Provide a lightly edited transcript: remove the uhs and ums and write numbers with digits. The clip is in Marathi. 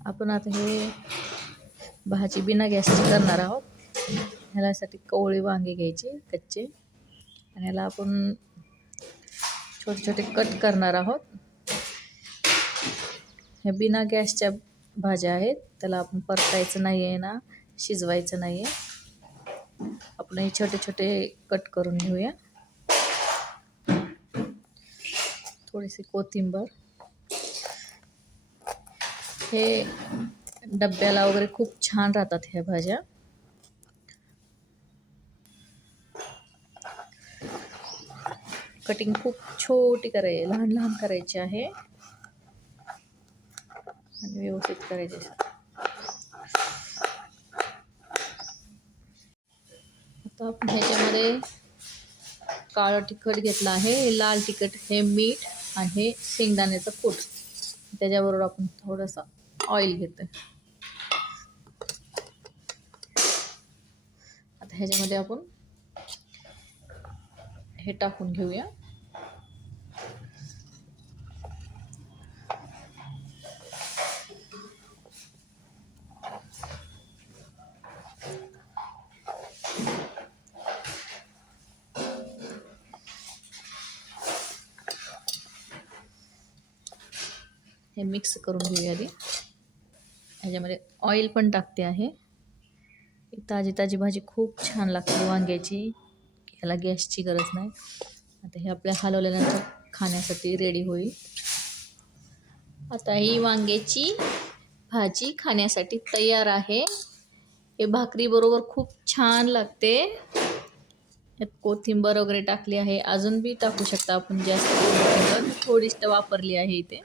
आपण आता हे भाजी बिना गॅसची करणार आहोत. ह्यासाठी कवळी वांगे घ्यायची कच्चे आणि ह्याला आपण छोटे छोटे कट करणार आहोत. ह्या बिना गॅसच्या भाज्या आहेत, त्याला आपण परतायचं नाही आहे ना, शिजवायचं नाही आहे. आपण हे छोटे छोटे कट करून घेऊया. थोडीशी कोथिंबर. हे डब्याला वगैरे खूप छान राहतात ह्या भाज्या. कटिंग खूप छोटी करायची, लहान लहान करायची आहे आणि व्यवस्थित करायचे. आता आपण ह्याच्यामध्ये काळं तिखट घेतलं आहे, लाल तिखट, हे मीठ आणि हे शेंगदाण्याचं कूट. त्याच्याबरोबर आपण थोडंसं ऑइल घेतोय. आता ह्याच्यामध्ये आपण हे टाकून घेऊया. हे मिक्स करून घेऊया आधी. ह्याच्यामध्ये ऑइल पण टाकते आहे. ताजी ताजी भाजी खूप छान लागते वांग्याची, ह्याला गॅसची गरज नाही. आता हे आपल्या हलवल्यानंतर खाण्यासाठी रेडी होईल. आता ही वांग्याची भाजी खाण्यासाठी तयार आहे. हे भाकरी बरोबर खूप छान लागते. यात कोथिंबर वगैरे टाकली आहे, अजून बी टाकू शकता आपण. जास्त थोडीशी वापरली आहे इथे.